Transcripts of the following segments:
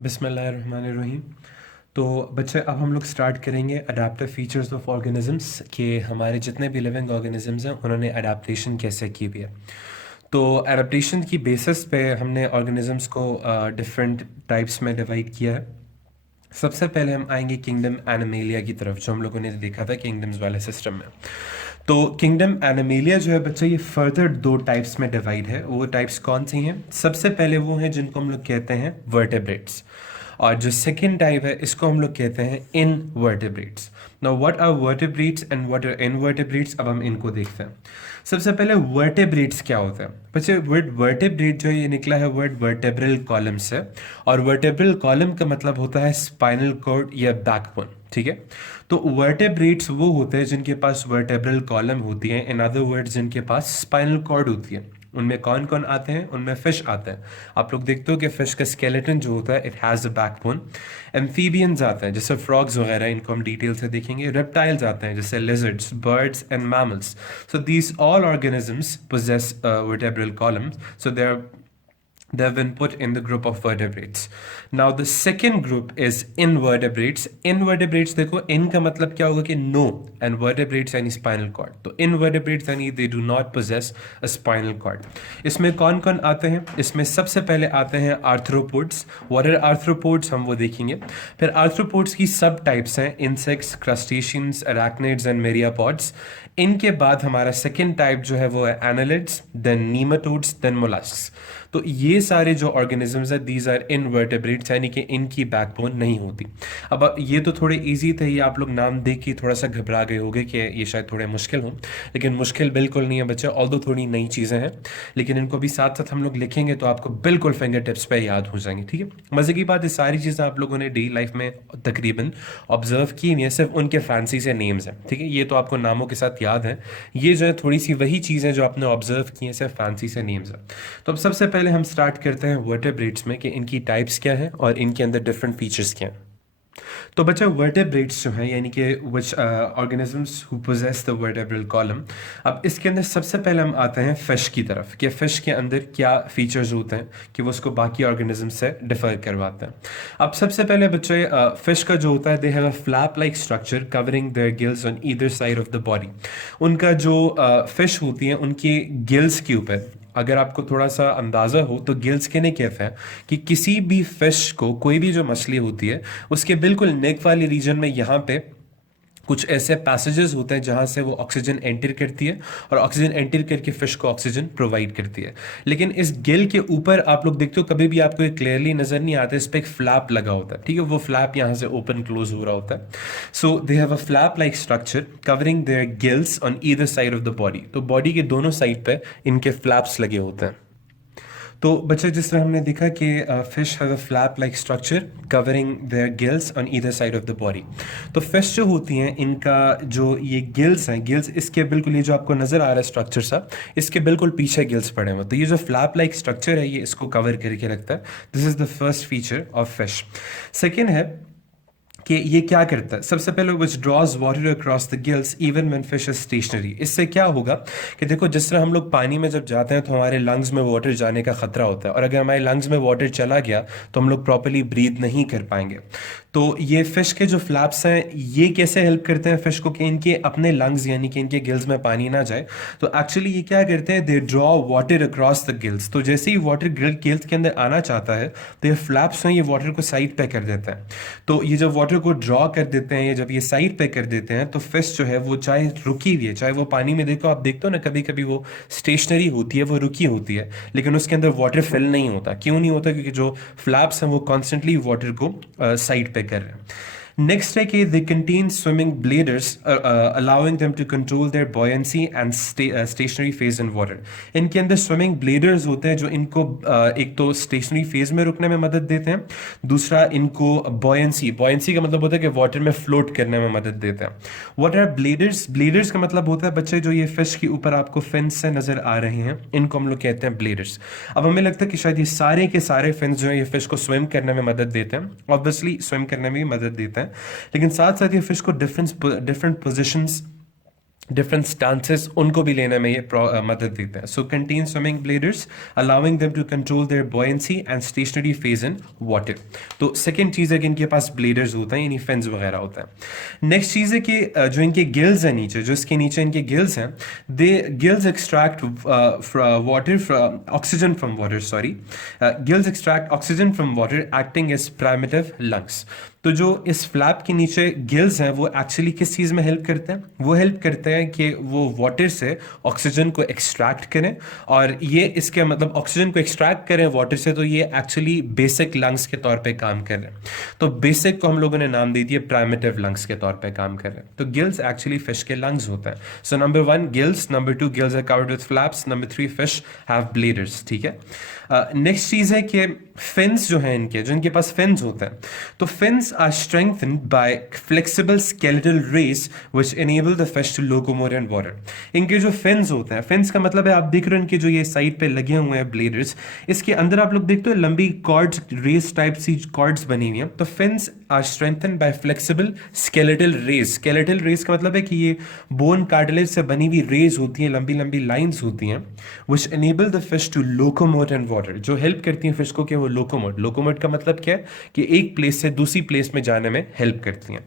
बिस्मिल्लाहिर्रहमानिर्रहीम। तो बच्चे अब हम लोग स्टार्ट करेंगे अडेप्टिव फीचर्स ऑफ ऑर्गेनिजम्स के हमारे जितने भी लिविंग ऑर्गेनिजम्स हैं उन्होंने अडेप्टेशन कैसे की हुई है। तो अडेप्टेशन की बेसिस पे हमने ऑर्गेनिजम्स को डिफरेंट टाइप्स में डिवाइड किया है। सबसे पहले हम आएंगे किंगडम एनिमेलिया की तरफ, जो हम लोगों ने देखा था किंगडम्स वाले सिस्टम में। तो किंगडम एनिमेलिया जो है बच्चे ये फर्दर दो टाइप्स में डिवाइड है। वो टाइप्स कौन सी हैं? सबसे पहले वो हैं जिनको हम लोग कहते हैं वर्टेब्रेट्स, और जो सेकेंड टाइप है इसको हम लोग कहते हैं invertebrates. Now what are vertebrates and what are invertebrates, अब हम इनको देखते हैं। सबसे पहले वर्टेब्रेट्स क्या होता है बच्चे? वर्ड वर्टेब्रेट जो है ये निकला है वर्ड वर्टेब्रल कॉलम से, और वर्टेब्रल कॉलम का मतलब होता है स्पाइनल कॉर्ड या बैकबोन। ठीक है, तो वर्टेब्रेट्स वो होते हैं जिनके पास वर्टेब्रल कॉलम होती है, इन अदर वर्ड्स जिनके पास स्पाइनल कॉर्ड होती है। उनमें कौन कौन आते हैं? उनमें फिश आते हैं। आप लोग देखते हो कि फिश का स्केलेटन जो होता है it has a backbone. Amphibians आते हैं जैसे फ्रॉग्स वगैरह, इनको हम डिटेल से देखेंगे। रेप्टाइल्स आते हैं जैसे lizards, birds and mammals. So these all organisms possess a vertebral column, so they have been put in the group of vertebrates. Now the second group is invertebrates. Invertebrates देखो, in का मतलब क्या होगा कि no, and vertebrates यानी spinal cord। तो invertebrates यानी they do not possess a spinal cord। इसमें कौन कौन आते हैं? इसमें सबसे पहले आते हैं arthropods। What are arthropods हम वो देखेंगे। फिर arthropods की सब टाइप्स हैं, insects, crustaceans, arachnids and myriapods। इनके बाद हमारा सेकेंड टाइप जो है वो है annelids, then nematodes, then molluscs. तो ये सारे जो ऑर्गेनिजम्स है दीज आर इनवर्टेब्रेट्स, यानी कि इनकी बैकबोन नहीं होती। अब ये तो थोड़े इजी थे, ये आप लोग नाम देख के थोड़ा सा घबरा गए होंगे कि ये शायद थोड़े मुश्किल हों, लेकिन मुश्किल बिल्कुल नहीं है बच्चे। ऑल्दो थोड़ी नई चीज़ें हैं, लेकिन इनको भी साथ साथ हम लोग लिखेंगे तो आपको बिल्कुल फिंगर टिप्स पे याद हो जाएंगे। ठीक है, मज़े की बात, ये सारी चीज़ें आप लोगों ने डेली लाइफ में तकरीबन ऑब्जर्व की नहीं है, सिर्फ उनके फैंसी से नेम्स हैं। ठीक है, ये तो आपको नामों के साथ याद है, ये जो है थोड़ी सी वही चीज़ें जो आपने ऑब्जर्व की हैं, सिर्फ फैंसी से नेम्स हैं। तो अब सबसे पहले हम स्टार्ट करते हैं वर्टेब्रेट्स में कि इनकी टाइप्स क्या है और इनके अंदर डिफरेंट फीचर्स क्या हैं। तो बच्चा वर्टेब्रेट्स जो हैं यानी कि which organisms who possess the vertebral column. अब इसके अंदर सबसे पहले हम आते हैं फिश की तरफ कि फिश के अंदर क्या फीचर्स होते हैं कि वो उसको बाकी ऑर्गेनिज्म से डिफर करवाते हैं। अब सबसे पहले बच्चे फिश का जो होता है, दे have a flap like structure covering their gills on either side of the body. उनका जो फिश होती है उनकी गिल्स के ऊपर अगर आपको थोड़ा सा अंदाज़ा हो तो गिल्स कहने कहते हैं कि किसी भी फिश को, कोई भी जो मछली होती है उसके बिल्कुल नेक वाली रीजन में यहाँ पे कुछ ऐसे पैसेजेस होते हैं जहाँ से वो ऑक्सीजन एंटर करती है और ऑक्सीजन एंटर करके फिश को ऑक्सीजन प्रोवाइड करती है। लेकिन इस गिल के ऊपर आप लोग देखते हो कभी भी आपको ये क्लियरली नजर नहीं आता, इस पर एक फ्लैप लगा होता है। ठीक है, वो फ्लैप यहाँ से ओपन क्लोज हो रहा होता है। So they have a flap like structure covering their gills on either side of the body. तो बॉडी के दोनों साइड पे इनके फ्लैप्स लगे होते हैं। तो बच्चे जिस तरह हमने देखा कि fish have a flap like structure covering their gills on either side of the body. तो फिश जो होती हैं इनका जो ये गिल्स हैं, गिल्स इसके बिल्कुल, ये जो आपको नजर आ रहा है स्ट्रक्चर सा, इसके बिल्कुल पीछे गिल्स पड़े हुए। तो ये जो फ्लैप लाइक स्ट्रक्चर है ये इसको कवर करके रखता है। This is the first feature of fish. Second है कि ये क्या करता है। सबसे पहले which draws water across the gills even when fish is stationary. इससे क्या होगा कि देखो, जिस तरह हम लोग पानी में जब जाते हैं तो हमारे लंग्स में वाटर जाने का खतरा होता है, और अगर हमारे लंग्स में वाटर चला गया तो हम लोग प्रॉपर्ली ब्रीथ नहीं कर पाएंगे। तो ये फिश के जो फ्लैप्स हैं ये कैसे हेल्प करते हैं फिश को कि इनके अपने लंग्स यानी कि इनके गिल्स में पानी ना जाए। तो एक्चुअली ये क्या करते हैं, they draw water across the gills. तो जैसे ही वाटर गिल्स के अंदर आना चाहता है तो ये फ्लैप्स हैं, ये वाटर को साइड पे कर देता है। तो ये जब वाटर को ड्रॉ कर देते हैं या जब ये साइड पे कर देते हैं तो फिश जो है वो चाहे रुकी हुई है, चाहे वो पानी में, देखो आप देखते हो ना कभी कभी वो स्टेशनरी होती है, वो रुकी होती है, लेकिन उसके अंदर वाटर फिल नहीं होता। क्यों नहीं होता? क्योंकि जो फ्लैप्स हैं वो कॉन्स्टेंटली वाटर को साइड पे कर रहे हैं। नेक्स्ट है कि they contain swimming bladders allowing them to control their buoyancy and stationary phase in water. इनके अंदर स्विमिंग ब्लेडर्स होते हैं जो इनको एक तो स्टेशनरी फेज में रुकने में मदद देते हैं, दूसरा इनको बॉयंसी, बॉयंसी का मतलब होता है कि वाटर में फ्लोट करने में मदद देते हैं। What are bladers? ब्लेडर्स का मतलब होता है बच्चे जो ये फिश के ऊपर आपको फिन्स से नजर आ रहे हैं इनको हम लोग कहते हैं ब्लेडर्स। अब हमें लगता है कि शायद ये सारे के सारे फिन्स जो है ये फिश को स्विम करने में मदद देते हैं, ऑब्वियसली स्विम करने में भी मदद देते हैं, लेकिन साथ साथ ये फिश को डिफरेंट पोजिशंस डिफरेंट स्टांसेस उनको भी लेने में ये मदद देते हैं. So contain swimming bladders allowing them to control their buoyancy and stationary phase in water. तो सेकेंड चीज़ है कि इनके पास ब्लेडर्स होते हैं, यानी फिन्स वगैरह होता है. नेक्स्ट चीज़ है कि जो इनके गिल्स हैं नीचे, जो इसके नीचे इनके गिल्स हैं, they gills extract water oxygen from water, sorry, gills extract oxygen from water acting as primitive lungs. तो जो इस फ्लैप के नीचे गिल्स हैं वो एक्चुअली किस चीज़ में हेल्प करते हैं? वो हेल्प करते हैं कि वो वाटर से ऑक्सीजन को एक्सट्रैक्ट करें, और ये इसके मतलब ऑक्सीजन को एक्सट्रैक्ट करें वाटर से, तो ये एक्चुअली बेसिक लंग्स के तौर पे काम कर रहे हैं. तो बेसिक को हम लोगों ने नाम दे दिया, प्राइमेटिव लंग्स के तौर पे काम कर रहे हैं. तो गिल्स एक्चुअली फिश के लंग्स होते हैं. So number 1 gills, number 2 gills are covered with flaps, number 3 fish have bladders. ठीक है. नेक्स्ट चीज़ है कि फिन्स जो हैं इनके, जो इनके पास फिन्स होते हैं, तो fins are strengthened by flexible skeletal rays which enable the fish to locomote in water. इनके जो fins होते हैं, fins का मतलब है, आप देख रहे हो इनके जो ये साइड पे लगे हुए हैं ब्लेडर्स, इसके अंदर आप लोग देखते हो लंबी कॉर्ड्स, रेस टाइप सी कॉर्ड्स बनी हुई हैं. तो fins are strengthened by flexible skeletal rays. skeletal rays का मतलब है कि ये बोन कार्टिलेज से बनी हुई रेज होती हैं, लंबी लंबी लाइंस होती हैं, which enable the fish to locomote in water, जो हेल्प करती हैं फिश को कि वो लोकोमोट का मतलब क्या है कि एक प्लेस से दूसरी प्लेस में जाने में हेल्प करती हैं.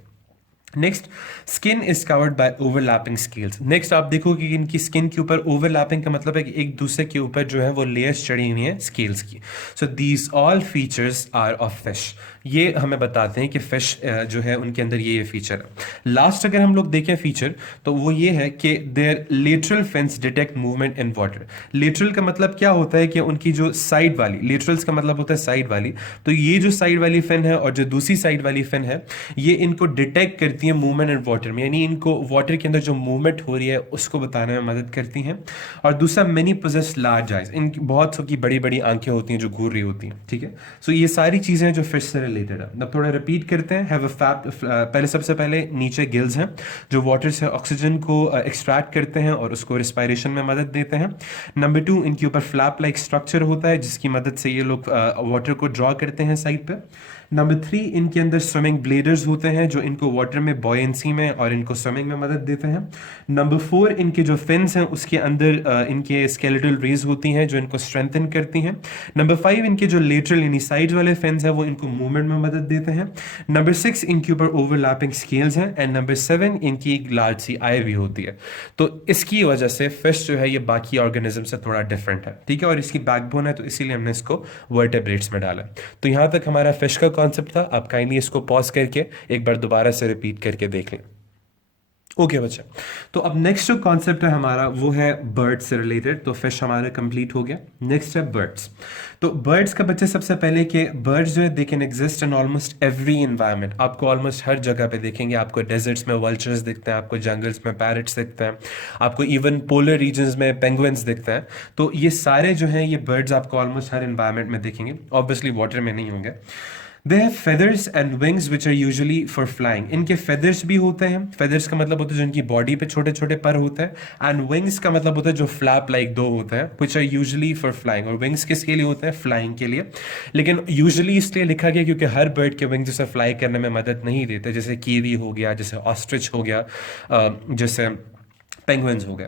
Next, skin is covered by overlapping scales. Next आप देखोगे कि इनकी स्किन के ऊपर ओवरलैपिंग का मतलब है कि एक दूसरे के ऊपर जो है वो लेयर्स चढ़ी हुई हैं स्केल्स की. So these all features are of fish. ये हमें बताते हैं कि फिश जो है उनके अंदर ये फीचर है. लास्ट अगर हम लोग देखें फीचर, तो वो ये है कि their lateral fins detect movement in water. Lateral का मतलब क्या होता है कि उनकी जो साइड वाली, लेटरल्स का मतलब होता है साइड वाली, तो ये जो साइड वाली फिन है और जो दूसरी साइड वाली फिन है, ये इनको डिटेक्ट करती है मूवमेंट इन वाटर में, यानी इनको वाटर के अंदर जो मूवमेंट हो रही है उसको बताने में मदद करती हैं. और दूसरा, मेनी पोजेस लार्ज आइज, इनकी बहुत की बड़ी बड़ी आंखें होती हैं जो घूर रही होती हैं. ठीक है. सो ये सारी चीज़ें जो फिश से रिलेटेड है. अब थोड़ा रिपीट करते हैं. हैव अ फैप, पहले सबसे पहले नीचे गिल्स हैं जो वाटर से ऑक्सीजन को एक्सट्रैक्ट करते हैं और उसको रिस्पायरेशन में मदद देते हैं. नंबर 2, इनके ऊपर फ्लैप लाइक स्ट्रक्चर होता है जिसकी मदद से ये लोग वाटर को ड्रॉ करते हैं साइड पे. नंबर 3, इनके अंदर स्विमिंग ब्लेडर्स होते हैं जो इनको वाटर में बॉयंसी में और इनको स्विमिंग में मदद देते हैं. नंबर 4, इनके जो फिन्स हैं उसके अंदर इनके स्केलेटल रेज होती हैं जो इनको स्ट्रेंथन करती हैं. नंबर 5, इनके जो लेटरल यानी साइड वाले फिन्स हैं वो इनको मूवमेंट में मदद देते हैं. नंबर 6, इनके ऊपर ओवरलैपिंग स्केल्स हैं. एंड नंबर 7, इनकी एक लार्ज सी आई भी होती है. तो इसकी वजह से फिश जो है ये बाकी ऑर्गेनिज्म से थोड़ा डिफरेंट है. ठीक है. और इसकी बैकबोन है तो इसीलिए हमने इसको वर्टेब्रेट्स में डाला. तो यहाँ तक हमारा फिश का कॉन्सेप्ट था. आप काइंडली इसको पॉज करके एक बार दोबारा से रिपीट करके देख लें. ओके बच्चा. तो अब नेक्स्ट जो कॉन्सेप्ट है हमारा वो है बर्ड्स से रिलेटेड. तो फिश हमारा कंप्लीट हो गया. नेक्स्ट है बर्ड्स. तो बर्ड्स का बच्चे सबसे पहले कि बर्ड्स जो है they can exist in almost every environment. आपको ऑलमोस्ट हर जगह पे देखेंगे. आपको डेजर्ट्स में वल्चर्स दिखते हैं, आपको जंगल्स में पैरट्स दिखते हैं, आपको इवन पोलर रीजन्स में पेंगुइन्स दिखते हैं. तो ये सारे जो हैं ये बर्ड्स आपको ऑलमोस्ट हर इन्वायरमेंट में देखेंगे. ऑब्वियसली वाटर में नहीं होंगे. They have feathers and wings which are usually for flying. इनके feathers भी होते हैं. feathers का मतलब होता है जो इनकी बॉडी पे छोटे छोटे पर होते हैं. and wings का मतलब होता है जो flap like दो होते हैं which are usually for flying. और wings किसके लिए होते हैं? flying के लिए. लेकिन usually इसलिए लिखा गया क्योंकि हर bird के wings जैसे fly करने में मदद नहीं देते. जैसे कीवी हो गया, जैसे ऑस्ट्रिच हो गया, जैसे पेंगुइन्स हो गए.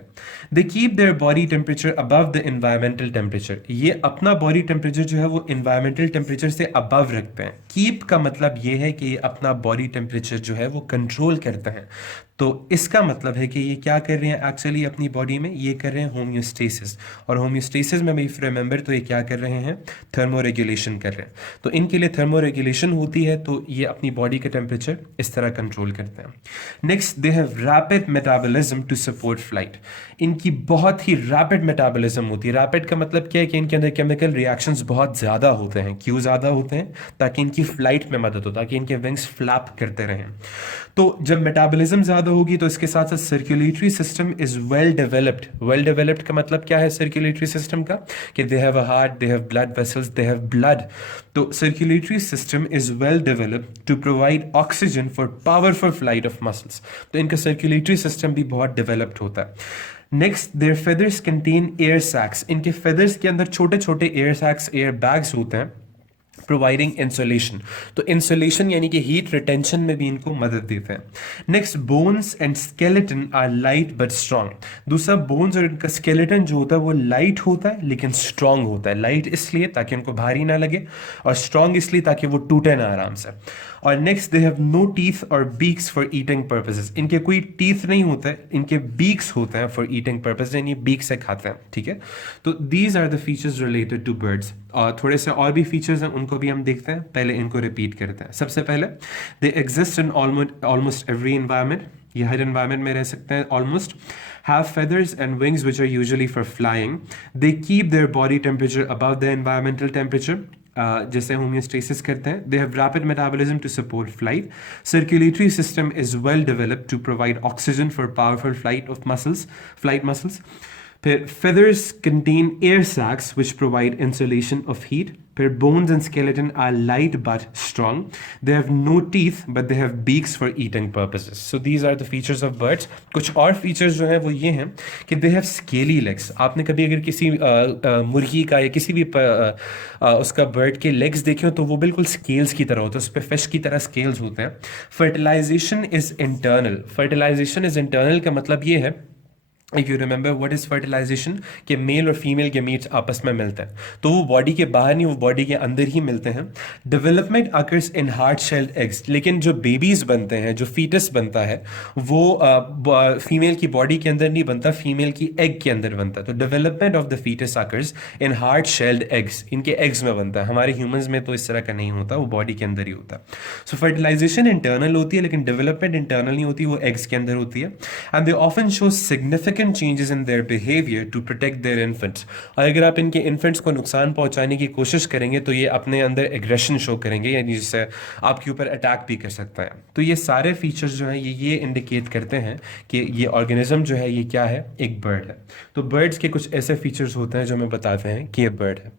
They keep their body temperature above the environmental temperature. ये अपना बॉडी टेम्परेचर जो है वो इन्वायरमेंटल टेम्परेचर से अबव रखते हैं. कीप का मतलब ये है कि ये अपना बॉडी टेम्परेचर जो है वो कंट्रोल करते हैं. तो इसका मतलब है कि ये क्या कर रहे हैं एक्चुअली अपनी बॉडी में? ये कर रहे हैं होम्योस्टेसिस. और होम्योस्टेसिस में इफ रिमेंबर तो ये क्या कर रहे हैं? थर्मो रेगुलेशन कर रहे हैं. तो इनके लिए थर्मो रेगुलेशन होती है तो ये अपनी बॉडी का टेम्परेचर इस तरह कंट्रोल करते हैं. Next, they have rapid metabolism to support flight. इनकी बहुत ही रैपिड मेटाबॉलिज्म होती है. रैपिड का मतलब क्या है कि इनके अंदर केमिकल रिएक्शंस बहुत ज़्यादा होते हैं. क्यों ज़्यादा होते हैं? ताकि इनकी फ्लाइट में मदद हो, ताकि इनके विंग्स फ्लैप करते रहें. तो जब मेटाबॉलिज्म ज़्यादा होगी तो इसके साथ साथ circulatory system is well developed. Well developed का मतलब क्या है सर्कुलेटरी सिस्टम का? कि they have a heart, they have blood vessels, they have blood. तो circulatory system is well developed to provide oxygen for powerful flight of muscles. तो इनका circulatory system भी बहुत डेवलप्ड होता है. Next, their feathers contain air sacs. इनके feathers के अंदर छोटे छोटे एयर सैक्स, एयर बैग्स होते हैं प्रोवाइडिंग इंसुलेशन। तो इंसुलेशन यानी कि हीट रिटेंशन में भी इनको मदद देते हैं। Next, bones and skeleton are light but strong. दूसरा, बोन्स और इनका स्केलेटन जो होता है वो लाइट होता है लेकिन स्ट्रॉन्ग होता है। लाइट इसलिए ताकि उनको भारी ना लगे, और स्ट्रॉन्ग इसलिए ताकि वो टूटे ना आराम से। और next, they have no teeth और बीक्स फॉर ईटिंग पर्पसेस। इनके कोई टीथ नहीं होते हैं, इनके बीक्स होते हैं फॉर ईटिंग पर्पज, यानी बीक से खाते हैं, ठीक है। तो these are the features related to birds. और थोड़े से और भी फीचर्स हैं, उनको भी हम देखते हैं। पहले इनको रिपीट करते हैं। सबसे पहले, they exist in almost every environment. ये हर एनवायरमेंट में रह सकते हैं almost. Have feathers and wings which are usually for flying. They keep their body temperature above the environmental temperature. जैसे होमियोस्टेसिस करते हैं। They have rapid metabolism to support flight. Circulatory system is well developed to provide oxygen for powerful flight muscles. फिर feathers contain air sacs which provide insulation of heat. फिर bones and skeleton are light but strong. They have no teeth but they have beaks for eating purposes. So these are the features of birds. कुछ और features जो हैं वो ये हैं कि they have scaly legs. आपने कभी अगर किसी मुर्गी का या किसी भी उसका bird के legs देखे हो तो वो बिल्कुल scales की तरह होते हैं, उस पर fish की तरह scales होते हैं। Fertilization is internal. Fertilization is internal का मतलब ये है, if you remember what is fertilization, कि मेल और फीमेल गैमीट्स आपस में मिलते हैं, तो वो बॉडी के बाहर नहीं, वो बॉडी के अंदर ही मिलते हैं। Development occurs in hard shelled eggs. लेकिन जो बेबीज बनते हैं, जो फीटस बनता है, वो फीमेल की बॉडी के अंदर नहीं बनता, फीमेल की एग के अंदर बनता है। तो development of the fetus occurs in hard shelled eggs, इनके एग्स में बनता है। हमारे ह्यूमंस में तो इस तरह का नहीं होता, वो बॉडी के अंदर ही होता है। सो फर्टिलाइजेशन इंटरनल होती है, लेकिन डेवलपमेंट इंटरनल नहीं होती, वो एग्स के अंदर होती है। And they often show significant changes in their behavior to protect their infants. और अगर आप इनके इन्फेंट्स को नुकसान पहुंचाने की कोशिश करेंगे तो ये अपने अंदर एग्रेशन शो करेंगे, यानी जिससे आपके ऊपर अटैक भी कर सकता है। तो ये सारे फीचर्स जो हैं ये इंडिकेट करते हैं कि ये ऑर्गेनिज्म जो है ये क्या है, एक बर्ड है। तो बर्ड्स के कुछ ऐसे फीचर्स होते हैं जो हमें बताते हैं कि ये बर्ड है।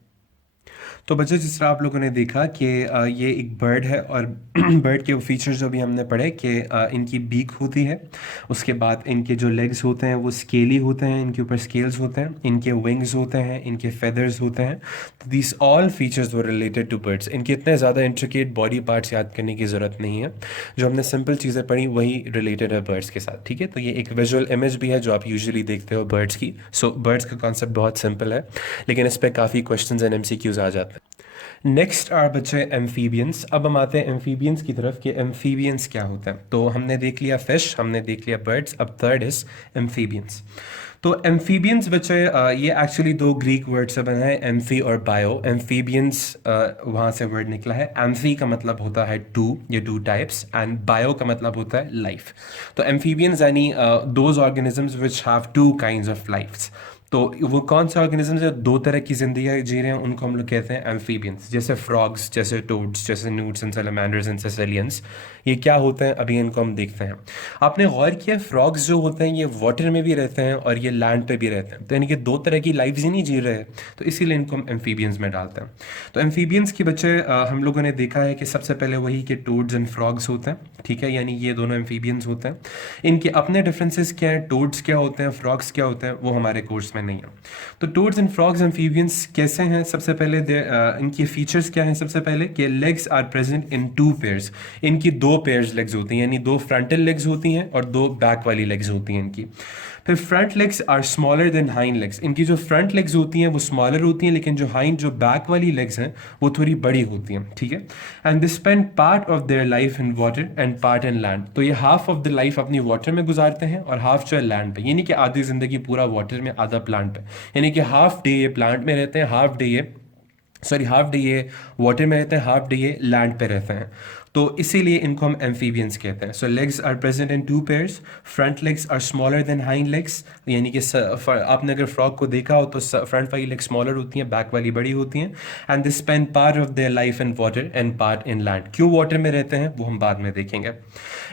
तो बच्चों, जिस तरह आप लोगों ने देखा कि ये एक बर्ड है, और बर्ड के वो फीचर्स जो भी हमने पढ़े कि इनकी बीक होती है, उसके बाद इनके जो लेग्स होते हैं वो स्केली होते हैं, इनके ऊपर स्केल्स होते हैं, इनके विंग्स होते हैं, इनके फेदर्स होते हैं। तो this all features were related to birds. इनके इतने ज़्यादा इंट्रिकेट बॉडी पार्ट्स याद करने की ज़रूरत नहीं है, जो हमने सिंपल चीज़ें पढ़ी वही रिलेटेड है बर्ड्स के साथ, ठीक है। तो ये एक विजुअल इमेज भी है जो आप यूजुअली देखते हो बर्ड्स की। सो बर्ड्स का कॉन्सेप्ट बहुत सिंपल है, लेकिन इस पर काफ़ी क्वेश्चंस एंड MCQs आ जाते हैं। नेक्स्ट आर बच्चे एम्फीबियंस। अब हम आते हैं एम्फीबियंस की तरफ कि एम्फीबियंस क्या होता है। तो हमने देख लिया फिश, हमने देख लिया बर्ड्स, अब थर्ड इज एम्फीबियंस। तो एम्फीबियंस बच्चे ये एक्चुअली दो ग्रीक वर्ड से बना है, एम्फी और बायो। एम्फीबियंस वहाँ से वर्ड निकला है। एम्फी का मतलब होता है टू, ये टू टाइप्स, एंड बायो का मतलब होता है लाइफ। तो एम्फीबियंस यानी those organisms which have two kinds of lifes. तो वो कौन से ऑर्गेनिजम्स है दो तरह की जिंदगी जी रहे हैं, उनको हम लोग कहते हैं एम्फीबियंस। जैसे फ्रॉग्स, जैसे टोड्स, जैसे न्यूट्स एंड सैलमेंडर्स एंड सेसिलियंस, ये क्या होते हैं अभी इनको हम देखते हैं। आपने गौर किया फ्रॉग्स जो होते हैं ये वाटर में भी रहते हैं और ये लैंड पे भी रहते हैं, तो यानी कि दो तरह की लाइफ ही नहीं जी रहे हैं, तो इसीलिए इनको हम एम्फीबियंस में डालते हैं। तो एम्फीबियंस के बच्चे हम लोगों ने देखा है कि सबसे पहले वही कि टोड्स एंड फ्रॉग्स होते हैं, ठीक है, यानी ये दोनों एम्फीबियंस होते हैं। इनके अपने डिफरेंसेस क्या हैं, टोड्स क्या होते हैं, फ्रॉग्स क्या होते हैं, वो हमारे कोर्स में नहीं है। तो टोड्स एंड फ्रॉग्स एम्फीबियंस कैसे हैं, सबसे पहले इनकी फीचर्स क्या हैं। सबसे पहले कि legs are present in two pairs, इनकी दो पेयर्स लेग्स होती हैं, यानी दो फ्रंटल लेग्स होती हैं और दो बैक वाली लेग्स होती हैं इनकी। फिर front legs are smaller than hind legs, इनकी जो फ्रंट लेग्स होती हैं वो स्मॉलर होती हैं, लेकिन जो बैक वाली लेग्स हैं वो थोड़ी बड़ी होती हैं, ठीक है। And they spend part of their life in water and part in land. तो ये हाफ ऑफ द लाइफ अपनी वाटर में गुजारते हैं और हाफ जो है लैंड पे, यानी कि आधी जिंदगी पूरा वाटर में, आधा प्लांट पे, यानी कि हाफ डे ये प्लांट में रहते हैं, हाफ डे ये वाटर में रहते हैं, हाफ डे ये लैंड पे रहते हैं। तो इसीलिए इनको हम एम्फीबियंस कहते हैं। So legs are present in two pairs, front legs are smaller than hind legs, यानी कि आपने अगर फ्रॉग को देखा हो तो फ्रंट वाली लेग स्मॉलर होती हैं, बैक वाली बड़ी होती हैं। And they spend part of their life in water and part in land. क्यों वाटर में रहते हैं वो हम बाद में देखेंगे।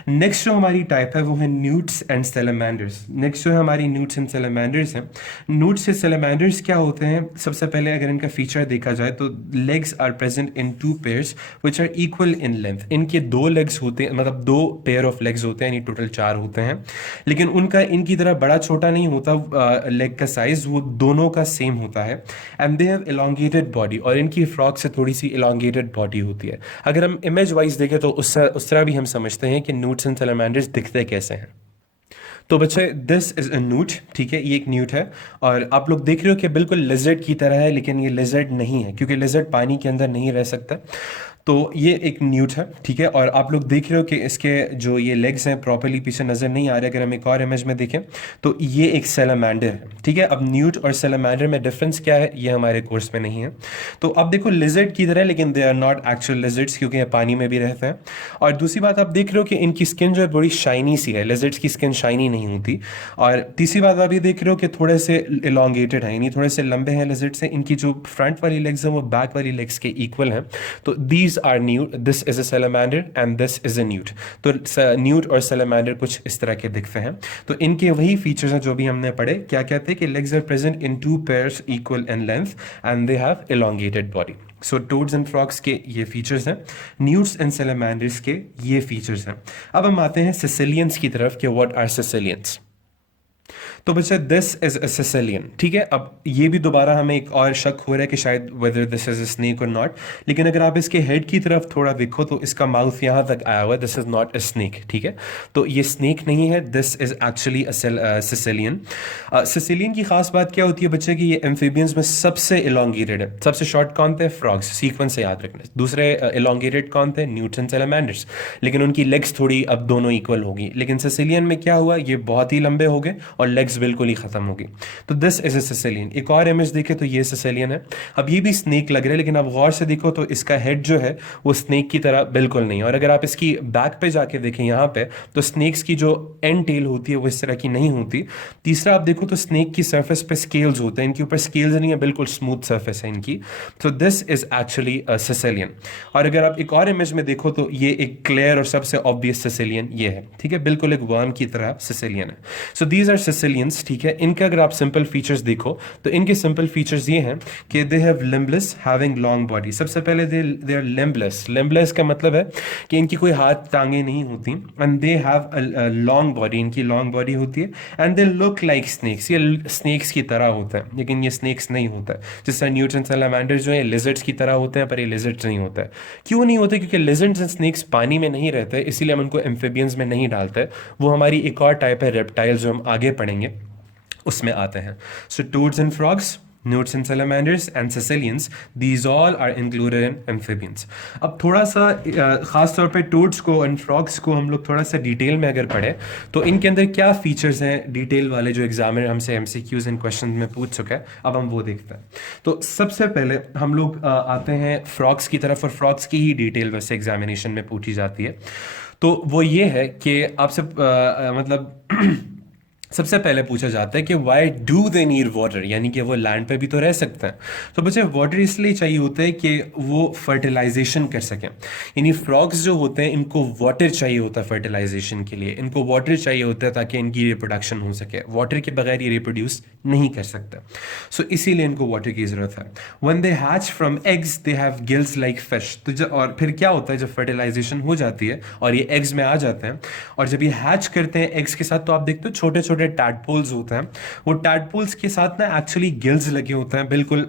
नेक्स्ट जो हमारी टाइप है वो है न्यूट्स एंड सैलमेंडर्स। नेक्स्ट जो है हमारी न्यूट्स एंड सैलमेंडर्स हैं। न्यूट्स से सैलमेंडर्स क्या होते हैं, सबसे पहले अगर इनका फीचर देखा जाए तो legs are present in 2 pairs which are equal in length. इनके 2 लेग्स होते हैं, मतलब 2 पेयर ऑफ लेग्स होते हैं, यानी टोटल 4 होते हैं, लेकिन उनका इनकी तरह बड़ा छोटा नहीं होता, लेग का साइज वो दोनों का सेम होता है। And they have elongated body, और इनकी फ्रॉग से थोड़ी सी इलोंगेटेड बॉडी होती है। अगर हम इमेज वाइज देखें तो उस तरह भी हम समझते हैं कि नूट्स एंड सैलमेंडर्स दिखते कैसे हैं। तो बच्चे दिस इज अ न्यूट, ठीक है, ये एक न्यूट है, और आप लोग देख रहे हो कि बिल्कुल लिजर्ड की तरह है, लेकिन ये लिजर्ड नहीं है क्योंकि लिजर्ड पानी के अंदर नहीं रह सकता। तो ये एक न्यूट है, ठीक है, और आप लोग देख रहे हो कि इसके जो ये लेग्स हैं प्रॉपर्ली पीछे नज़र नहीं आ रहे। अगर हम एक और इमेज में देखें तो ये एक सैलमेंडर है, ठीक है। अब न्यूट और सैलमेंडर में डिफरेंस क्या है, ये हमारे कोर्स में नहीं है। तो अब देखो लिजर्ड की तरह, लेकिन they are not actual lizards क्योंकि ये पानी में भी रहते हैं। और दूसरी बात आप देख रहे हो कि इनकी स्किन जो है बड़ी शाइनी सी है, लिजर्ड्स की स्किन शाइनी नहीं होती। और तीसरी बात आप ये देख रहे हो कि थोड़े से इलोंगेटेड है, यानी थोड़े से लंबे हैं लिजर्ड से। इनकी जो फ्रंट वाली लेग्स हैं वो बैक वाली लेग्स के इक्वल हैं। तो these are newt, this is a salamander and this is a newt. तो न्यूट और सैलमेंडर कुछ इस तरह के दिखते हैं। तो इनके वही फीचर्स हैं जो भी हमने पढ़े। क्या कहते हैं कि legs are present in 2 pairs equal in length and they have elongated body. So toads and frogs के ये फीचर्स हैं, न्यूट्स एंड सैलमेंडर्स के ये फीचर्स हैं। अब हम आते हैं सिसिलियंस की तरफ कि व्हाट आर सिसिलियंस। तो बच्चा दिस इज अ सिसिलियन, ठीक है। अब ये भी दोबारा हमें एक और शक हो रहा है कि शायद whether this is a snake और नॉट, लेकिन अगर आप इसके हेड की तरफ थोड़ा देखो तो इसका माउथ यहाँ तक आया हुआ है। This is not a snake, ठीक है। तो ये स्नेक नहीं है, this is actually a Sicilian. Sicilian की खास बात क्या होती है बच्चे की, ये एम्फीबियंस में सबसे इलोंगेटेड है। सबसे शॉर्ट कौन थे, फ्रॉग्स, सीक्वेंस से याद रखना। दूसरे इलोंगेटेड कौन थे, न्यूट्स एंड सैलमेंडर्स, लेकिन उनकी लेग्स थोड़ी अब दोनों इक्वल होगी। लेकिन सिसिलियन में क्या हुआ, ये बहुत ही लंबे हो गए और लेग्स बिल्कुल ही खत्म होगी। तो दिस इज अ सिसिलियन। एक और इमेज देखे तो ये सिसिलियन है। अब ये भी स्नेक लग रहा है, लेकिन अब गौर से देखो तो इसका हेड जो है वो स्नेक की तरह बिल्कुल नहीं। और अगर आप इसकी बैक पे जाके देखें यहाँ पे, तो स्नेक्स की जो एंड टेल होती है वो इस तरह की नहीं होती। तीसरा आप देखो तो स्नेक की सरफेस पे स्केल्स होते हैं, इनके ऊपर स्केल्स नहीं है, बिल्कुल स्मूथ सरफेस है इनकी। तो this is actually a Sicilian. और अगर आप एक और इमेज में देखो तो ये एक क्लियर और सबसे ऑब्वियस सिसिलियन ये है, ठीक है, बिल्कुल एक वर्म की तरह सिसिलियन है। सो दीज आर सिसिलियंस, ठीक है। इनका अगर आप सिंपल फीचर्स देखो तो इनके सिंपल फीचर्स ये हैं कि they have limbless having long body. सबसे पहले दे आर लिम्बलेस। लिम्बलेस का मतलब है कि इनकी कोई हाथ टांगे नहीं होती, and they have a long body, इनकी लॉन्ग बॉडी होती है। And they look like snakes, ये स्नेक्स की तरह होता है, लेकिन ये स्नेक्स नहीं होता है। जिस तरह न्यूट्स एंड सैलमेंडर्स जो है लिजर्ड्स की तरह होते हैं, पर ये लिजर्ड्स नहीं होता है। क्यों नहीं होते, क्योंकि लिजर्ड्स एंड स्नेक्स पानी में नहीं रहते, इसीलिए हम उनको एम्फीबियंस में नहीं डालते। वो हमारी एक और टाइप है रेप्टाइल, जो हम आगे पढ़ेंगे उसमें आते हैं। So toads and frogs, newts and salamanders and caecilians, these all are included in amphibians. अब थोड़ा सा ख़ास तौर पे टोड्स को एंड फ्रॉग्स को हम लोग थोड़ा सा डिटेल में अगर पढ़ें तो इनके अंदर क्या फीचर्स हैं डिटेल वाले, जो एग्जामिनर हमसे एमसीक्यूज एंड क्वेश्चन में पूछ चुका है। अब हम वो देखते हैं। तो सबसे पहले हम लोग आते हैं फ्रॉग्स की तरफ, और फ्रॉग्स की ही डिटेल वैसे एग्जामिनेशन में पूछी जाती है। तो वो ये है कि आपसे मतलब सबसे पहले पूछा जाता है कि why do they need water, यानी कि वो लैंड पे भी तो रह सकते हैं। तो बच्चे वाटर इसलिए चाहिए होता है कि वो फर्टिलाइजेशन कर सकें। यानी फ्रॉग्स जो होते हैं इनको वाटर चाहिए होता है फर्टिलाइजेशन के लिए, इनको वाटर चाहिए होता है ताकि इनकी रिप्रोडक्शन हो सके। वाटर के बगैर ये रिप्रोड्यूस नहीं कर सकते, सो इसीलिए इनको वाटर की ज़रूरत है। One they hatch from eggs they have gills like fish. तो जब और फिर क्या होता है, जब फर्टिलाइजेशन हो जाती है और ये एग्स में आ जाते हैं, और जब ये हैच करते हैं एग्स के साथ, तो आप देखते हो छोटे छोटे टैडपोल्स होते हैं। वो टैडपोल्स के साथ ना एक्चुअली गिल्स लगे होते हैं, बिल्कुल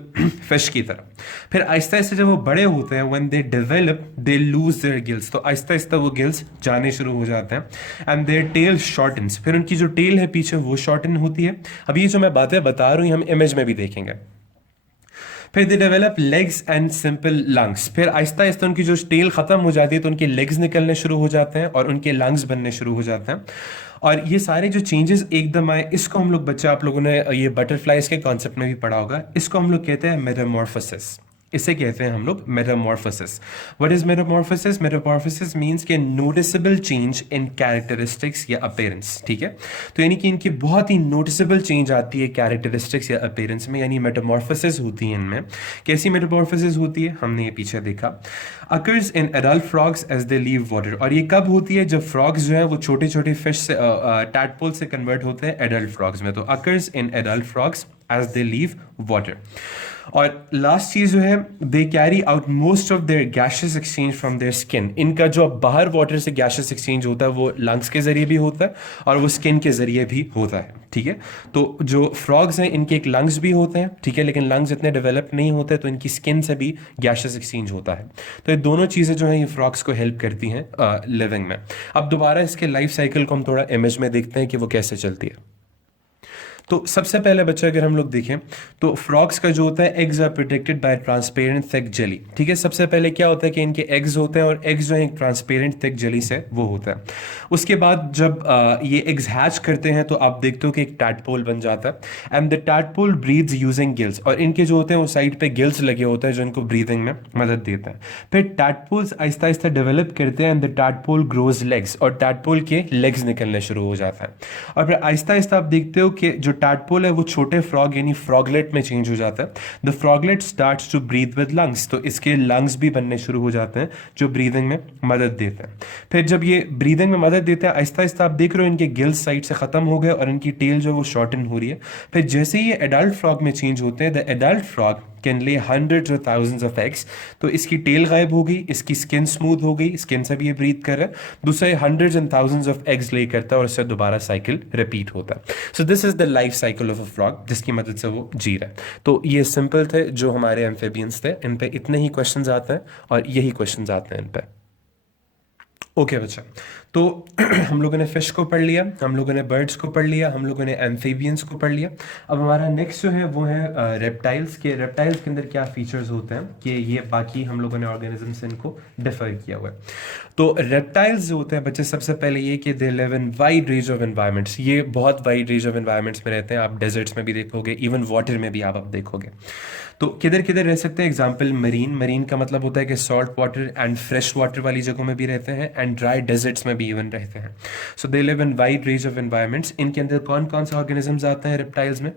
फिश की तरह। फिर आहिस्ता आहिस्ता जब वो बड़े होते हैं, when they develop they lose their gills, तो आहिस्ता आहिस्ता वो गिल्स जाने शुरू हो जाते हैं। एंड देयर टेल शॉर्टन्स, फिर उनकी जो टेल है पीछे वो शॉर्टन होती है। अब ये जो मैं बातें बता रहा हूँ हम इमेज में भी देखेंगे। फिर they develop legs and simple lungs, फिर आहिस्ता आहिस्ता उनकी जो टेल खत्म हो जाती है तो उनके लेग्स निकलने शुरू हो जाते हैं और उनके लंग्स बनने शुरू हो जाते हैं। और ये सारे जो चेंजेस एकदम आए, इसको हम लोग बच्चे, आप लोगों ने ये बटरफ्लाइज के कॉन्सेप्ट में भी पढ़ा होगा, इसको हम लोग कहते हैं मेटामॉर्फोसिस। इसे कहते हैं हम लोग Metamorphosis. What is Metamorphosis? Metamorphosis means के नोटिसेबल चेंज इन कैरेक्टरिस्टिक्स या अपीयरेंस, ठीक है। तो यानी कि इनकी बहुत ही नोटिसेबल चेंज आती है कैरेक्टरिस्टिक्स या अपीयरेंस में, यानी मेटामॉर्फोसिस होती है इनमें। कैसी मेटामॉर्फोसिस होती है, हमने ये पीछे देखा। Occurs in adult frogs as they leave water, और ये कब होती है, जब फ्रॉग्स जो है वो छोटे छोटे फिश से टैडपोल से कन्वर्ट होते हैं एडल्ट फ्रॉग्स में। तो occurs in adult frogs as they leave water. और लास्ट चीज जो है, they carry out most of their gases exchange from their skin. इनका जो बाहर वाटर से गैसेस एक्सचेंज होता है वो लंग्स के जरिए भी होता है और वो स्किन के जरिए भी होता है, ठीक है। तो जो फ्रॉग्स हैं इनके एक लंग्स भी होते हैं, ठीक है, लेकिन लंग्स इतने डेवलप नहीं होते, तो इनकी स्किन से भी गैसेस एक्सचेंज होता है। तो ये दोनों चीज़ें जो हैं ये फ्रॉग्स को हेल्प करती हैं लिविंग में। अब दोबारा इसके लाइफ साइकिल को हम थोड़ा इमेज में देखते हैं कि वो कैसे चलती है। तो सबसे पहले बच्चे अगर हम लोग देखें तो फ्रॉग्स का जो होता है, eggs are protected by transparent thick jelly, ठीक है। सबसे पहले क्या होता है कि इनके एग्स होते हैं और एग्स जो है एक ट्रांसपेरेंट थिक जेली से वो होता है। उसके बाद जब ये एग्स हैच करते हैं तो आप देखते हो कि एक टैडपोल बन जाता है and the tadpole breathes using gills, और इनके जो होते हैं वो साइड पे गिल्स लगे होते हैं जो इनको ब्रीदिंग में मदद देता है। फिर टैडपोल्स आहिस्ता आहिस्ता डेवलप करते हैं and the tadpole grows legs, और टैडपोल के लेग्स निकलने शुरू हो जाता है। और फिर आहिस्ता आहिस्ता आप देखते हो कि जो टैडपोल है वो छोटे फ्रॉग यानी फ्रॉगलेट में चेंज हो जाता है। The froglet starts to breathe with lungs, तो इसके लंग्स भी बनने शुरू हो जाते हैं जो ब्रीदिंग में मदद देते हैं। फिर जब ये ब्रीदिंग में मदद देते हैं आहिस्ता आहिस्ता आप देख रहे हो इनके गिल्स साइड से खत्म हो गए और इनकी टेल जो वो शॉर्टन हो रही है। फिर जैसे ही ये एडल्ट फ्रॉग में चेंज होते हैं, द एडल्ट फ्रॉग कैन ले हंड्रेड्स और थाउजेंड्स ऑफ एग्स, तो इसकी टेल गायब हो गई, इसकी स्किन स्मूथ हो गई, स्किन से भी ये ब्रीथ कर रहा है, दूसरे hundreds and thousands of eggs ले करता है और इससे दोबारा साइकिल रिपीट होता है। So this is the life cycle of a frog जिसकी मदद से वो जी रहा है। तो ये सिंपल थे जो हमारे एम्फिबियंस थे, इन पे इतने ही क्वेश्चंस आते हैं और यही क्वेश्चंस आते हैं इन पे। ओके बच्चा, तो हम लोगों ने फिश को पढ़ लिया, हम लोगों ने बर्ड्स को पढ़ लिया, हम लोगों ने एम्फीबियंस को पढ़ लिया। अब हमारा नेक्स्ट जो है वो है रेप्टाइल्स के। रेप्टाइल्स के अंदर क्या फीचर्स होते हैं कि ये बाकी हम लोगों ने ऑर्गेनिज्म से इनको डिफर किया हुआ है। तो रेप्टाइल्स जो होते हैं बच्चे, सबसे पहले ये कि दे live in wide range of environments. ये बहुत वाइड रेंज ऑफ एनवायरमेंट्स में रहते हैं, आप डेजर्ट्स में भी देखोगे, इवन वाटर में भी आप देखोगे। तो किधर किधर रह सकते हैं, एग्जाम्पल मरीन। मरीन का मतलब होता है कि salt water and fresh water वाली जगहों में भी रहते हैं एंड ड्राई डेजर्ट्स में भी इवन रहते हैं। So they live in wide range of environments. इनके अंदर कौन कौन से ऑर्गेनिजम्स आते हैं रेप्टाइल्स में?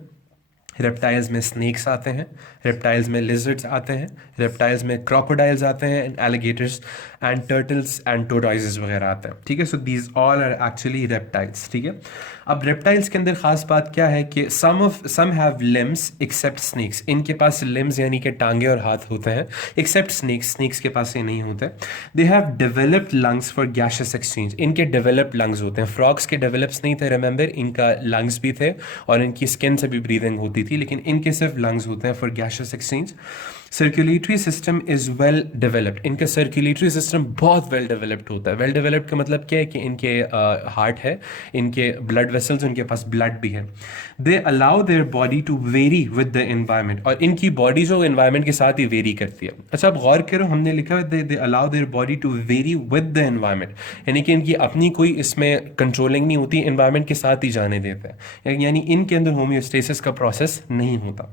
रेप्टाइल्स में स्नेक्स आते हैं, रेप्टाइल्स में लिजर्ड्स आते हैं, रेप्टाइल्स में क्रोकोडाइल्स आते हैं and alligators and turtles and tortoises वगैरह आते हैं, ठीक है। So these all are actually reptiles, ठीक है। अब रेप्टाइल्स के अंदर खास बात क्या है कि some have limbs except snakes. इनके पास लिम्स यानी कि टांगे और हाथ होते हैं, एक्सेप्ट स्नेक्स, स्नेक्स के पास ये नहीं होते। They have developed lungs for gases exchange. इनके डेवलप्ड लंग्स होते हैं, फ्रॉग्स के डेवलप्स नहीं थे, रिमेंबर, इनका लंग्स भी थे और इनकी स्किन से भी ब्रीदिंग होती थी, लेकिन इनके सिर्फ लंग्स होते हैं for gases exchange. Circulatory system is well developed. इनका सर्कुलेटरी सिस्टम बहुत वेल डेवलप्ड होता है। वेल डेवलप्ड का मतलब क्या है कि इनके हार्ट है, इनके ब्लड वेसल्स, उनके पास ब्लड भी है। They allow their body to vary with the environment, और इनकी बॉडी जो एनवायरमेंट के साथ ही वेरी करती है। अच्छा आप गौर करो, हमने लिखा है they allow their body to vary with the environment, यानी कि इनकी अपनी कोई इसमें कंट्रोलिंग नहीं होती, एनवायरमेंट के साथ ही जाने देते हैं, यानी इनके अंदर होम्योस्टेसिस का प्रोसेस नहीं होता।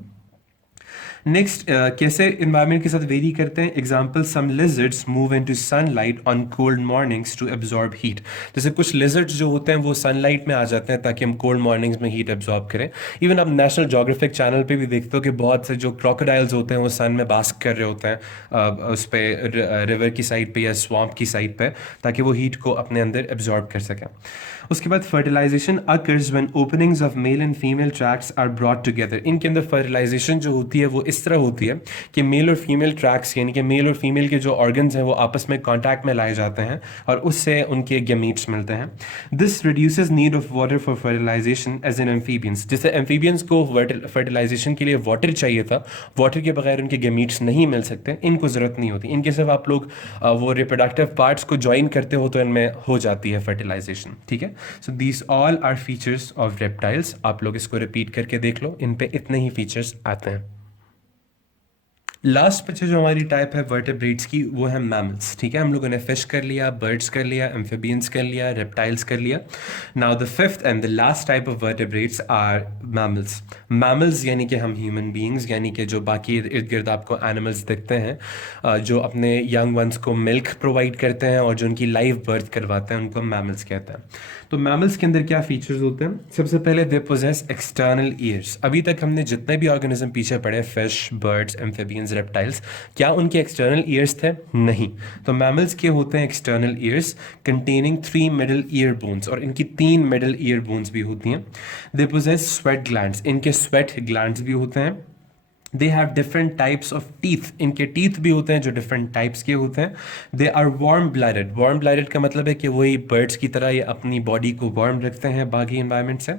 नेक्स्ट कैसे इन्वायरमेंट के साथ वेरी करते हैं? Example, some lizards move into sunlight on cold mornings to absorb heat. जैसे कुछ लिजर्ड्स जो होते हैं वो सनलाइट में आ जाते हैं ताकि हम कोल्ड मॉर्निंग्स में हीट एब्जॉर्ब करें। इवन आप नेशनल जोग्राफिक चैनल पे भी देखते हो कि बहुत से जो क्रोकोडाइल्स होते हैं वो सन में बास्क कर रहे होते हैं उस पर रिवर की साइड पे या स्वamp की साइड पे, ताकि वो हीट को अपने अंदर एब्जॉर्ब कर सकें। उसके बाद fertilization occurs when openings of male and female tracts are brought together. इनके अंदर फर्टिलाइजेशन जो होती है वो इस तरह होती है कि मेल और फीमेल ट्रैक्स यानी कि मेल और फीमेल के जो ऑर्गन्स हैं वो आपस में कांटेक्ट में लाए जाते हैं और उससे उनके गैमीट्स मिलते हैं। This reduces need of water for fertilization as in amphibians. जैसे एम्फीबियंस को फर्टिलाइजेशन के लिए वाटर चाहिए था, वाटर के बगैर उनके गैमीट्स नहीं मिल सकते, इनको ज़रूरत नहीं होती। इनके सिर्फ आप लोग वो रिप्रोडक्टिव पार्ट्स को ज्वाइन करते हो तो इनमें हो जाती है फर्टिलाइजेशन, ठीक है। So these all are features of reptiles. आप लोग इसको रिपीट करके देख लो, इन पे इतने ही फीचर्स आते हैं। लास्ट बच्चे जो हमारी टाइप है वर्टेब्रेट्स की वो है मैमल्स, ठीक है। हम लोगों ने फिश कर लिया, बर्ड्स कर लिया, एम्फिबियंस कर लिया, रेप्टाइल्स कर लिया। Now the fifth and the last type of vertebrates are mammals. Mammals यानी कि हम ह्यूमन बीइंग्स, यानी कि जो बाकी इर्द गिर्द आपको एनिमल्स दिखते हैं जो अपने यंग वंस को मिल्क प्रोवाइड करते हैं और जो उनकी लाइव बर्थ करवाते हैं, उनको मैमल्स कहते हैं। तो मैमल्स के अंदर क्या फीचर्स होते हैं? सबसे पहले दे पोजेस एक्सटर्नल ईयर्स। अभी तक हमने जितने भी ऑर्गेनिज्म पीछे पढ़े, fish, birds, amphibians, and reptiles, क्या उनके एक्सटर्नल ईयर्स थे? नहीं। तो मैमल्स के होते हैं external ears containing 3 middle ear bones, और इनकी 3 मिडल ईयर बोन्स भी होती हैं। दे पोजेस स्वेट ग्लैंड्स, इनके स्वेट ग्लैंड्स भी होते हैं। They have different types of teeth, इनके टीथ भी होते हैं जो डिफरेंट टाइप्स के होते हैं। They are warm blooded, warm blooded का मतलब है कि वही बर्ड्स की तरह ये अपनी बॉडी को वार्म रखते हैं बाकी इन्वायरमेंट से।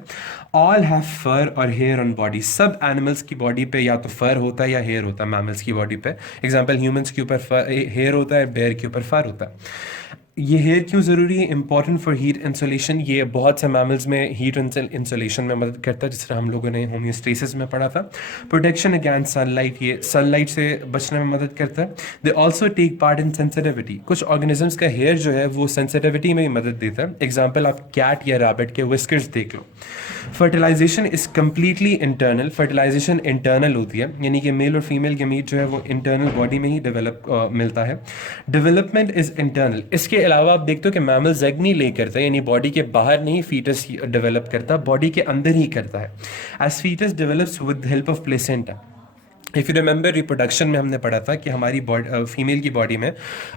ऑल हैव फर और हेयर ऑन बॉडी, सब एनिमल्स की बॉडी पे या तो फर होता है या हेयर होता है मैमल्स की बॉडी पे। एग्जाम्पल ह्यूमंस के ऊपर हेयर होता है, बेयर के ऊपर फर होता है। ये हेयर क्यों ज़रूरी है? इंपॉर्टेंट फॉर हीट इंसुलेशन, ये बहुत से मैमल्स में हीट इंसुलेशन में मदद करता है, जिस तरह हम लोगों ने होमियोस्टेसिस में पढ़ा था। प्रोटेक्शन अगेंस्ट सनलाइट, ये सनलाइट से बचने में मदद करता है। They also take part in sensitivity, कुछ ऑर्गेनिजम्स का हेयर जो है वो सेंसिटिविटी में ही मदद देता है। एग्जाम्पल आप कैट या रैबिट के विस्कर्स देख लो। Fertilisation is completely internal, fertilisation internal होती है, यानी कि मेल और फीमेल गेमीट जो है वो इंटरनल बॉडी में ही डेवलप मिलता है। डेवलपमेंट इज इंटरनल, इसके अलावा आप देखते हो कि मैमल्स एग नहीं ले करता है, यानी बॉडी के बाहर नहीं फीटस डेवलप करता, बॉडी के अंदर ही करता है। As fetus develops with help of placenta. If you remember reproduction में हमने पढ़ा था कि हमारी फीमेल की बॉडी में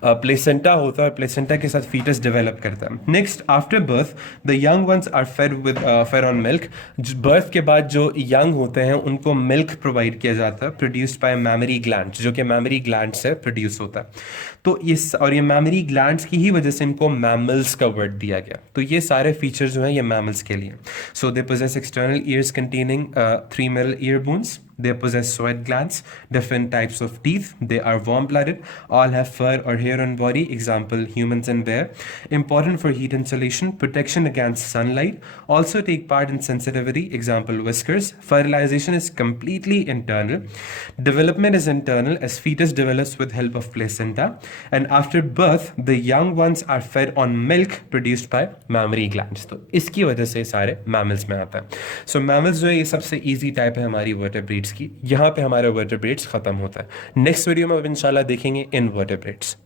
प्लेसेंटा होता है और प्लेसेंटा के साथ फीटस डेवलप करता है। Next, after birth the young ones are fed on milk, birth के बाद जो यंग होते हैं उनको मिल्क प्रोवाइड किया जाता है, प्रोड्यूस्ड बाय मैमरी ग्लैंड्स, जो कि मैमरी ग्लैंड से प्रोड्यूस होता है। तो ये मैमरी ग्लैंड्स की ही वजह से इनको मैमल्स का वर्ड दिया गया। तो ये सारे फीचर्स जो हैं ये मैमल्स के लिए। So they possess external ears containing 3 middle ear bones, they possess sweat glands, different types of teeth, they are warm-blooded, all have fur or hair on body, example humans and bear, important for heat insulation, protection against sunlight, also take part in sensitivity, example whiskers. Fertilization is completely internal, development is internal as fetus develops with help of placenta, and after birth the young ones are fed on milk produced by mammary glands. तो इसकी वजह से सारे mammals में आता है। So mammals जो है ये सबसे easy type है हमारी vertebrates की। यहाँ पे हमारा वर्टेब्रेट्स खत्म होता है। नेक्स्ट वीडियो में अब इंशाल्लाह देखेंगे इनवर्टेब्रेट्स।